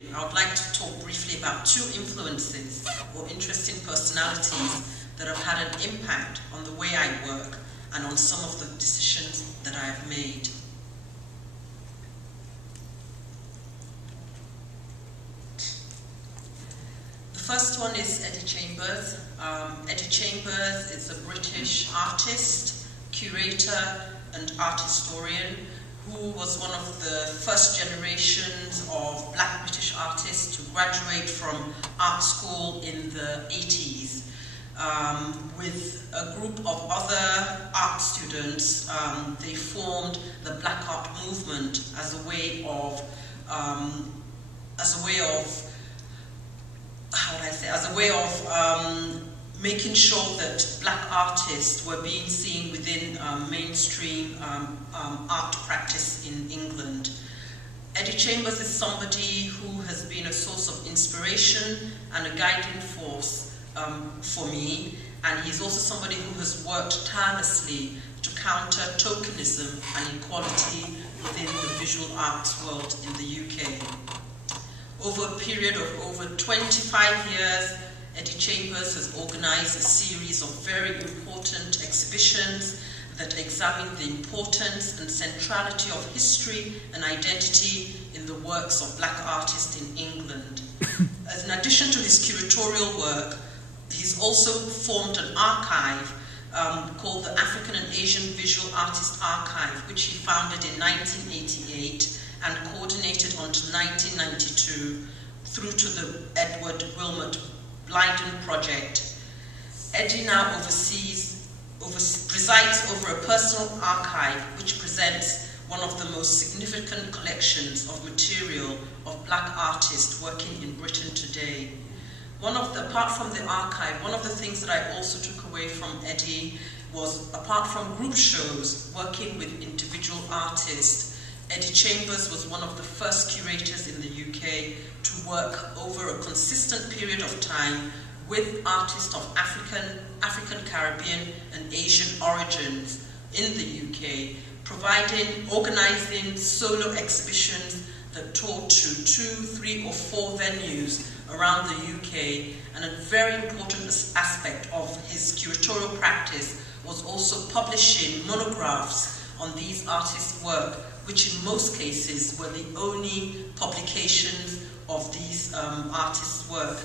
I would like to talk briefly about two influences or interesting personalities that have had an impact on the way I work and on some of the decisions that I have made. The first one is Eddie Chambers. Eddie Chambers is a British artist, curator, and art historian who was one of the first generations of Black British artists to graduate from art school in the 80s. With a group of other art students, they formed the Black Art movement as a way of making sure that Black artists were being seen within mainstream art practice in England. Eddie Chambers is somebody who has been a source of inspiration and a guiding force for me, and he's also somebody who has worked tirelessly to counter tokenism and inequality within the visual arts world in the UK. Over a period of over 25 years, Eddie Chambers has organized a series of very important exhibitions that examine the importance and centrality of history and identity in the works of Black artists in England. As in addition to his curatorial work, he's also formed an archive called the African and Asian Visual Artist Archive, which he founded in 1988 and coordinated until 1992 through to the Edward Wilmot Blyden project. Eddie now presides over a personal archive which presents one of the most significant collections of material of Black artists working in Britain today. Apart from the archive, one of the things that I also took away from Eddie was, apart from group shows working with individual artists, Eddie Chambers was one of the first curators in the UK to work over a consistent period of time with artists of African, Caribbean, and Asian origins in the UK, organizing solo exhibitions that toured to 2, 3, or 4 venues around the UK. And a very important aspect of his curatorial practice was also publishing monographs on these artists' work, which in most cases were the only publications of these artists' work.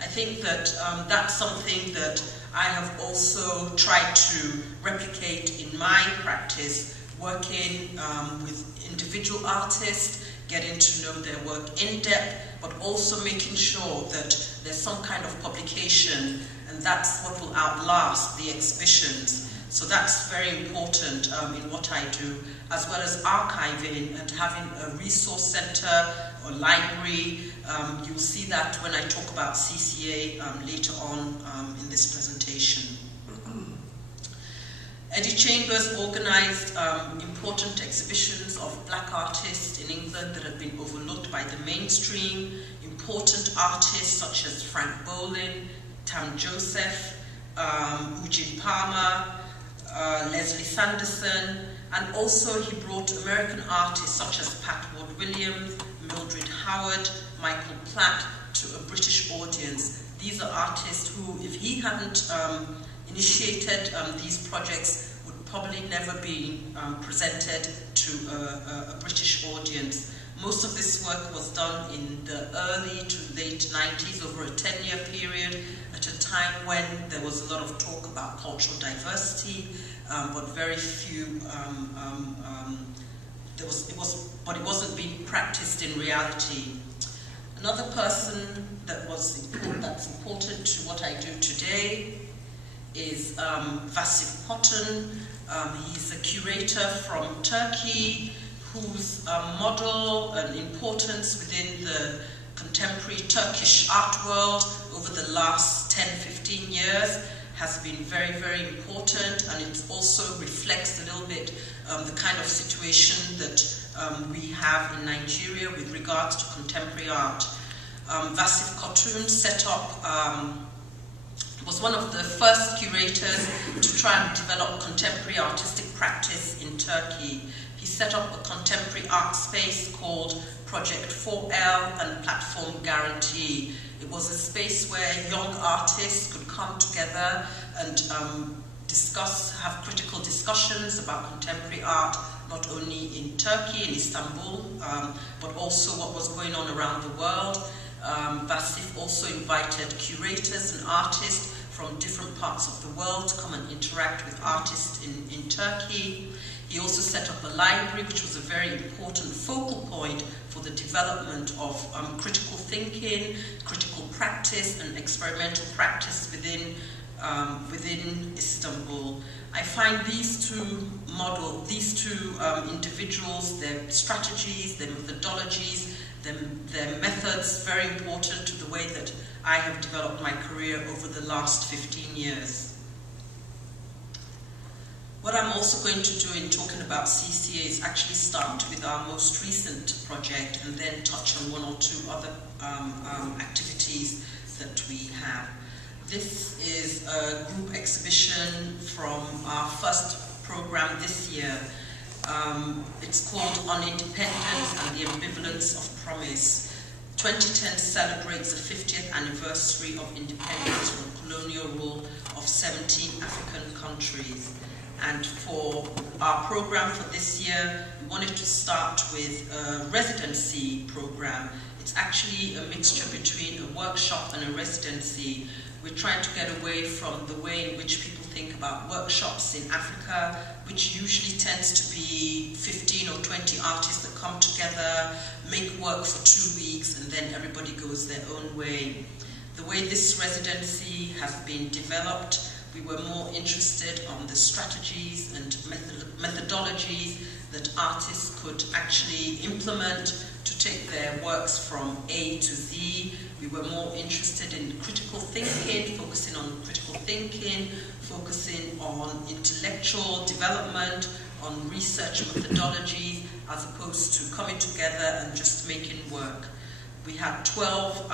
I think that that's something that I have also tried to replicate in my practice, working with individual artists, getting to know their work in depth, but also making sure that there's some kind of publication, and that's what will outlast the exhibitions. So that's very important in what I do, as well as archiving and having a resource center or library. You'll see that when I talk about CCA later on in this presentation. Eddie Chambers organized important exhibitions of Black artists in England that had been overlooked by the mainstream. Important artists such as Frank Bolin, Tam Joseph, Eugene Palmer, Leslie Sanderson, and also he brought American artists such as Pat Ward-Williams, Mildred Howard, Michael Platt to a British audience. These are artists who, if he hadn't initiated these projects, would probably never be presented to a British audience. Most of this work was done in the early to late 90s, over a 10-year period, at a time when there was a lot of talk about cultural diversity, but very few, but it wasn't being practiced in reality. Another person that's important to what I do today is Vasif Potun. He's a curator from Turkey whose model and importance within the contemporary Turkish art world over the last 10-15 years has been very, very important, and it also reflects a little bit the kind of situation that we have in Nigeria with regards to contemporary art. Vasif Potun was one of the first curators to try and develop contemporary artistic practice in Turkey. He set up a contemporary art space called Project 4L and Platform Guarantee. It was a space where young artists could come together and have critical discussions about contemporary art, not only in Turkey, in Istanbul, but also what was going on around the world. Basi also invited curators and artists from different parts of the world to come and interact with artists in Turkey. He also set up a library, which was a very important focal point for the development of critical thinking, critical practice, and experimental practice within Istanbul. I find these two individuals, their strategies, their methodologies, their methods very important to the way that I have developed my career over the last 15 years. What I'm also going to do in talking about CCA is actually start with our most recent project and then touch on one or two other activities that we have. This is a group exhibition from our first program this year. It's called On Independence and the Ambivalence of Promise. 2010 celebrates the 50th anniversary of independence from colonial rule of 17 African countries. And for our program for this year, we wanted to start with a residency program. It's actually a mixture between a workshop and a residency. We're trying to get away from the way in which people think about workshops in Africa, which usually tends to be 15 or 20 artists that come together, make work for 2 weeks, and then everybody goes their own way. The way this residency has been developed, we were more interested on the strategies and methodologies that artists could actually implement to take their works from A to Z. We were more interested in critical thinking, focusing on critical thinking, focusing on intellectual development, on research methodology, as opposed to coming together and just making work. We had 12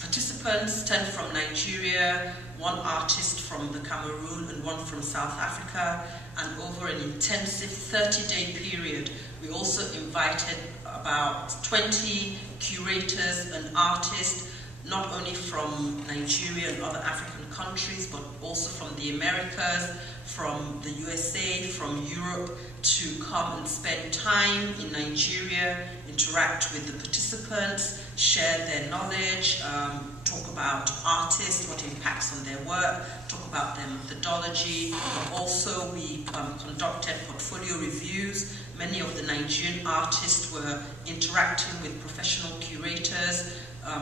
participants, 10 from Nigeria, 1 artist from the Cameroon and 1 from South Africa, and over an intensive 30-day period, we also invited about 20 curators and artists, not only from Nigeria and other African countries, but also from the Americas, from the USA, from Europe, to come and spend time in Nigeria, interact with the participants, share their knowledge, talk about artists, what impacts on their work, talk about their methodology. Also, we conducted portfolio reviews. Many of the Nigerian artists were interacting with professional curators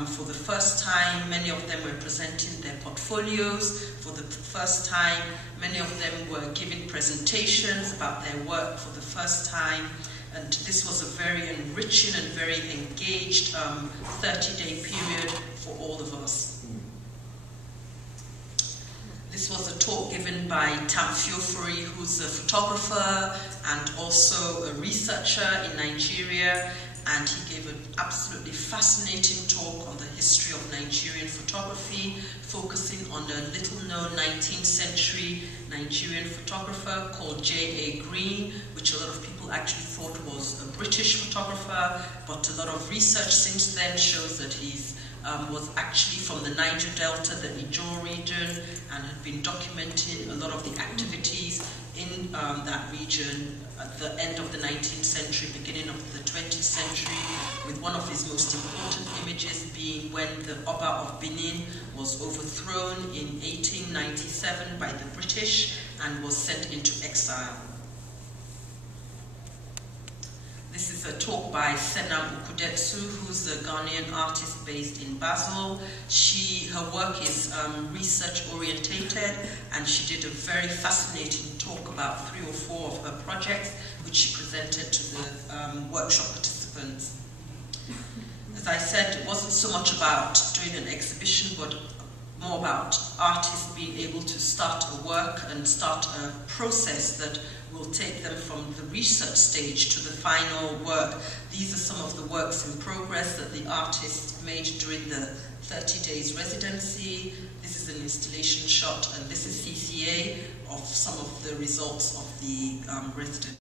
for the first time. Many of them were presenting their portfolios for the first time. Many of them were giving presentations about their work for the first time. And this was a very enriching and very engaged 30-day period for all of us. This was a talk given by Tam Fiofori, who's a photographer and also a researcher in Nigeria, and he gave an absolutely fascinating talk on the history of Nigerian photography, focusing on a little-known 19th century Nigerian photographer called J.A. Green, which a lot of people actually thought was a British photographer, but a lot of research since then shows that he was actually from the Niger Delta, the Ijaw region, and had been documenting a lot of the activities in that region at the end of the 19th century, beginning of the 20th century, with one of his most important images being when the Oba of Benin was overthrown in 1897 by the British and was sent into exile. This is a talk by Senam Ukudetsu, who's a Ghanaian artist based in Basel. Her work is research-orientated, and she did a very fascinating talk about 3 or 4 of her projects, which she presented to the workshop participants. As I said, it wasn't so much about doing an exhibition, but more about artists being able to start a work and start a process that will take them from the research stage to the final work. These are some of the works in progress that the artists made during the 30 days residency. This is an installation shot, and this is CCA of some of the results of the residency.